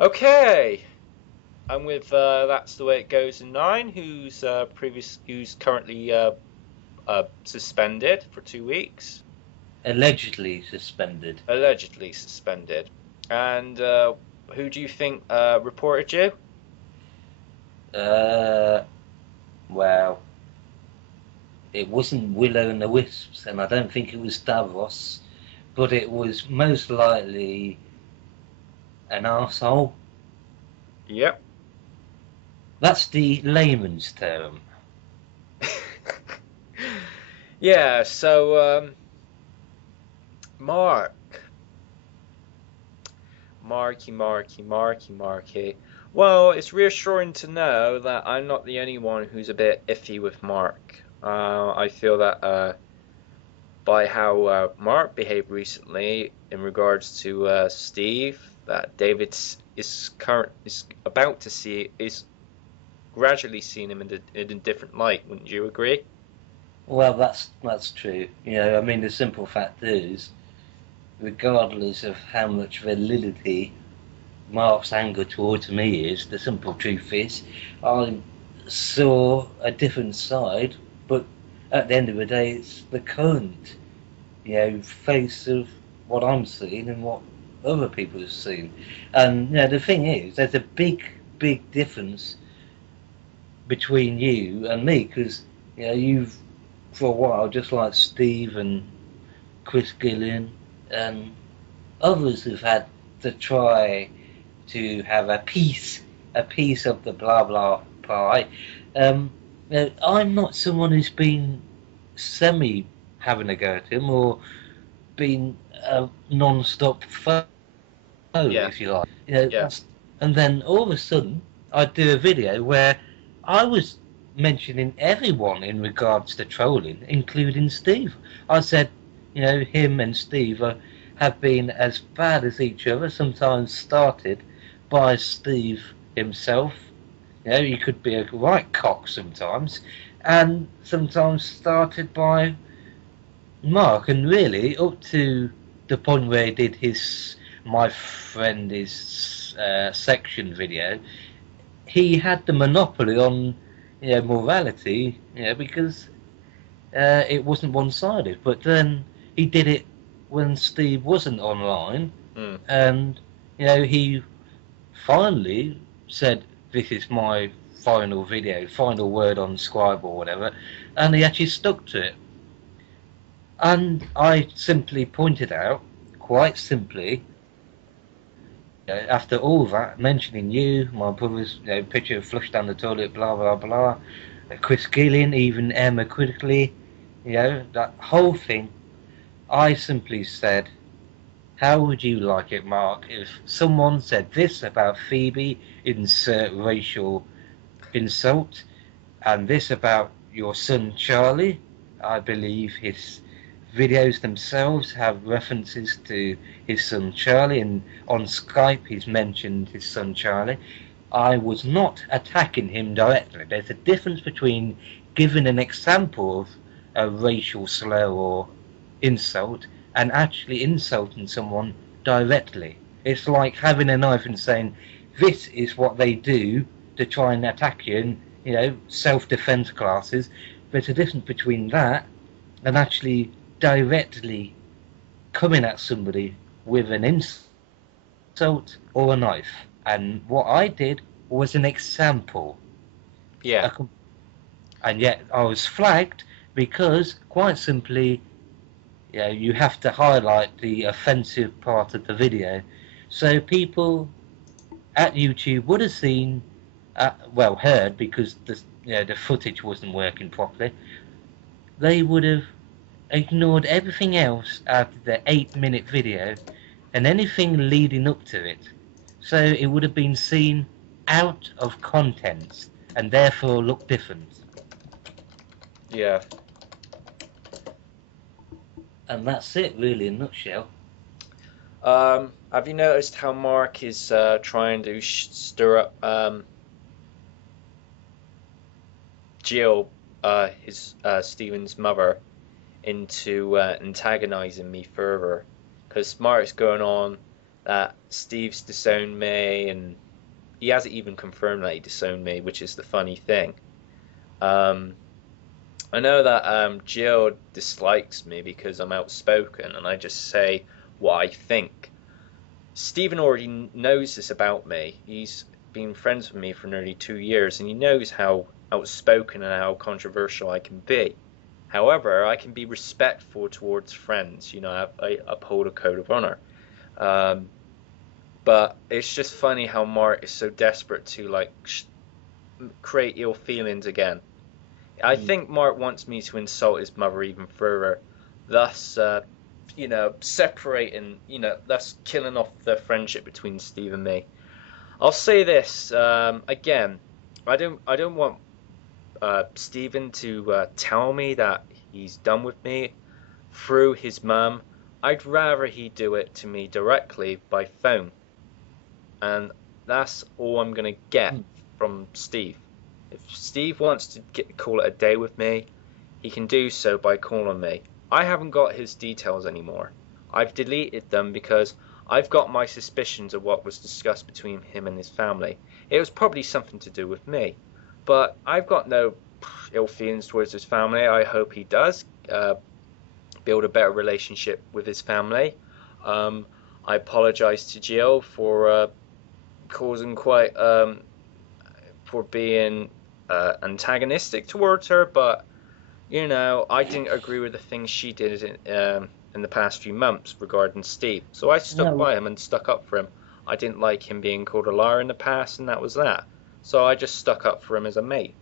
Okay, I'm with That's the Way It Goes in 9, who's currently suspended for 2 weeks, Allegedly suspended. allegedly suspended. And who do you think reported you? Uh, well, it wasn't Willow and the Wisps, and I don't think it was Davros, but it was most likely an arsehole. Yep. That's the layman's term. Yeah. So Mark, Marky. Well, it's reassuring to know that I'm not the only one who's a bit iffy with Mark. I feel that by how Mark behaved recently in regards to Steve, that David is about to see is gradually seeing him in a different light. Wouldn't you agree? Well, that's true. I mean, the simple fact is, regardless of how much validity Mark's anger towards me is, the simple truth is, I saw a different side, but at the end of the day, it's the current, face of what I'm seeing and what other people have seen. And the thing is, there's a big difference between you and me, because you've for a while, just like Steve and Chris Gillian and others have had to try to have a piece of the blah blah pie. I'm not someone who's been semi having a go at him or been a non-stop foe, Yeah, if you like. yeah, And then all of a sudden, I do a video where I was mentioning everyone in regards to trolling, including Steve. I said, him and Steve have been as bad as each other, sometimes started by Steve himself. He could be a right cock sometimes, and sometimes started by Mark, and really up to the point where he did his "My Friend Is Section" video, he had the monopoly on morality, because it wasn't one-sided. But then he did it when Steve wasn't online, mm, and he finally said, "This is my final video, final word on Scribe or whatever," and he actually stuck to it. And I simply pointed out, quite simply, after all that, mentioning you, my brother's picture flushed down the toilet, blah blah blah, Chris Gillian, even Emma critically, that whole thing, I simply said, how would you like it, Mark, if someone said this about Phoebe, insert racial insult, and this about your son Charlie? I believe his videos themselves have references to his son Charlie, and on Skype he's mentioned his son Charlie. I was not attacking him directly. There's a difference between giving an example of a racial slur or insult and actually insulting someone directly. It's like having a knife and saying, this is what they do to try and attack you, and self-defense classes. There's a difference between that and actually directly coming at somebody with an insult or a knife. And what I did was an example. yeah. And yet I was flagged because, quite simply, you have to highlight the offensive part of the video. So people at YouTube would have seen, heard, because the footage wasn't working properly. They would have ignored everything else after the 8-minute video and anything leading up to it. So it would have been seen out of context and therefore look different. Yeah. And that's it, really, in a nutshell. Have you noticed how Mark is trying to stir up Jill, his Stephen's mother, into antagonizing me further? Because Mark's going on that Steve's disowned me, and he hasn't even confirmed that he disowned me, which is the funny thing. Um, I know that Jill dislikes me because I'm outspoken and I just say what I think. Stephen already knows this about me. He's been friends with me for nearly 2 years, and he knows how outspoken and how controversial I can be. However, I can be respectful towards friends. I uphold a code of honor. Um, but it's just funny how Mark is so desperate to like create ill feelings again. I Mm. think Mark wants me to insult his mother even further, thus, separating, thus killing off the friendship between Steve and me. I'll say this again. I don't want Stephen to tell me that he's done with me through his mum. I'd rather he do it to me directly by phone, and that's all I'm gonna get Mm. from Steve. If Steve wants to call it a day with me, he can do so by calling me. I haven't got his details anymore. I've deleted them because I've got my suspicions of what was discussed between him and his family. It was probably something to do with me, but I've got no ill feelings towards his family. I hope he does build a better relationship with his family. Um, I apologize to Jill for causing quite for being antagonistic towards her, but I didn't agree with the things she did in the past few months regarding Steve. So I stuck No, by him and stuck up for him. I didn't like him being called a liar in the past, and that was that. So I just stuck up for him as a mate.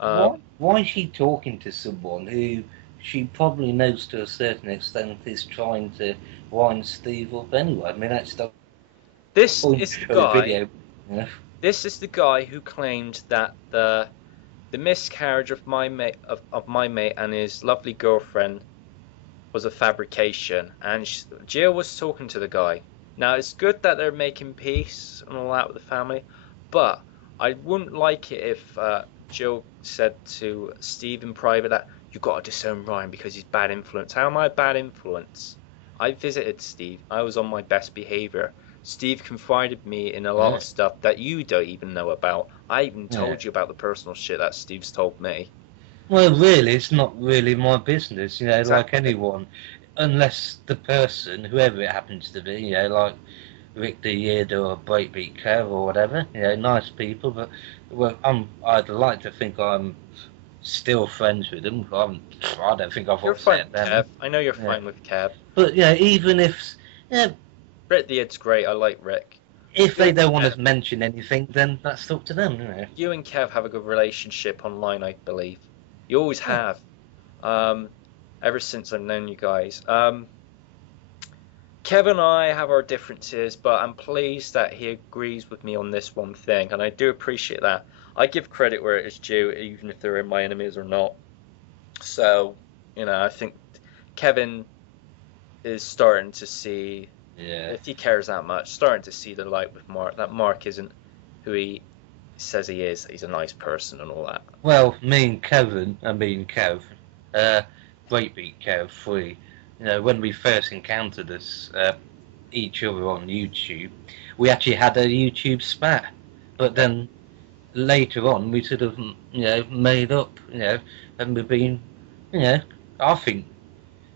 why? Um, Why is she talking to someone who she probably knows to a certain extent is trying to wind Steve up anyway? I mean, that's the this point is the of the guy. video. Yeah. This is the guy who claimed that the miscarriage of my mate and his lovely girlfriend was a fabrication, and Jill was talking to the guy. Now, it's good that they're making peace and all that with the family, but I wouldn't like it if Jill said to Steve in private that you got to disown Ryan because he's bad influence. How am I a bad influence? I visited Steve. I was on my best behavior. Steve confided me in a lot Yeah. of stuff that you don't even know about. I even Yeah. told you about the personal shit that Steve's told me. Well, really, it's not really my business, like Exactly. anyone, unless the person, whoever it happens to be, like Rick the Yid or Breakbeat Kev or whatever, nice people, but well, I'd like to think I'm still friends with them. I don't think I've You're fine upset with them. Kev. I know you're Yeah. fine with Kev. But even yeah, Rick the Id's great. I like Rick. if You they and don't want Kev, to mention anything, then that's up to them. you and Kev have a good relationship online, I believe. You always Yeah. have. Um, ever since I've known you guys. Kev and I have our differences, but I'm pleased that he agrees with me on this one thing, and I do appreciate that. I give credit where it is due, even if they're my enemies or not. So, I think Kevin is starting to see, Yeah. if he cares that much, starting to see the light with Mark, that Mark isn't who he says he is. He's a nice person and all that. Well, me and Kev, uh, Breakbeat Kev, when we first encountered each other on YouTube, we actually had a YouTube spat. But Okay. then later on, we sort of, made up, and we've been, you know, I think,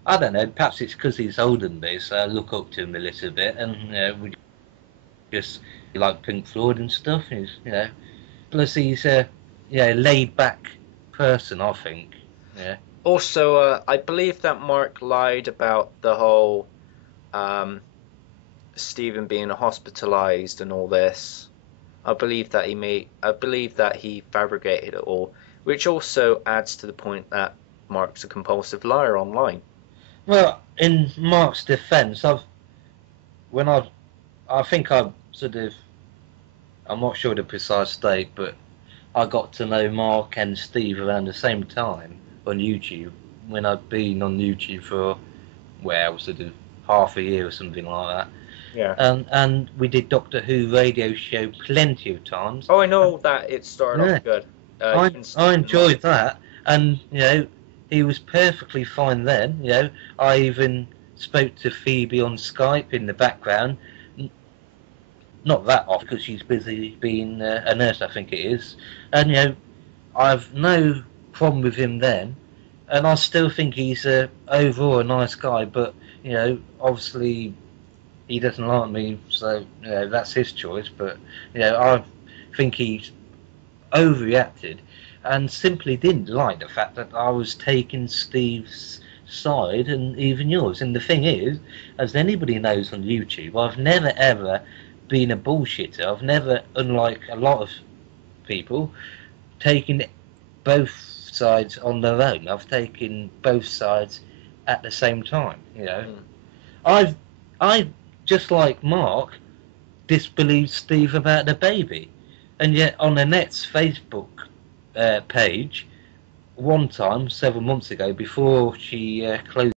I don't know, perhaps it's because he's older than me, so I look up to him a little bit, and, we just like Pink Floyd and stuff. Plus he's a, laid back person, I think. Yeah. Also, I believe that Mark lied about the whole um, Stephen being hospitalized and all this. I believe that he fabricated it all, which also adds to the point that Mark's a compulsive liar online. Well, in Mark's defence, when I think I sort of, I'm not sure the precise date, but I got to know Mark and Steve around the same time on YouTube when I'd been on YouTube for, well, sort of half a year or something like that. Yeah. And we did Doctor Who radio show plenty of times. Oh, I And, know that it started off yeah, good. I Even I Stephen enjoyed liked it. that, and he was perfectly fine then. I even spoke to Phoebe on Skype in the background, not that often because she's busy being a nurse, I think it is. And I've no problem with him then, and I still think he's overall a nice guy. But obviously he doesn't like me, so that's his choice. But I think he's overreacted and simply didn't like the fact that I was taking Steve's side and even yours. And the thing is, as anybody knows on YouTube, I've never ever been a bullshitter. I've never, unlike a lot of people, taken both sides on their own. I've taken both sides at the same time. I just like Mark disbelieved Steve about the baby, and yet on Annette's Facebook page, one time 7 months ago, before she closed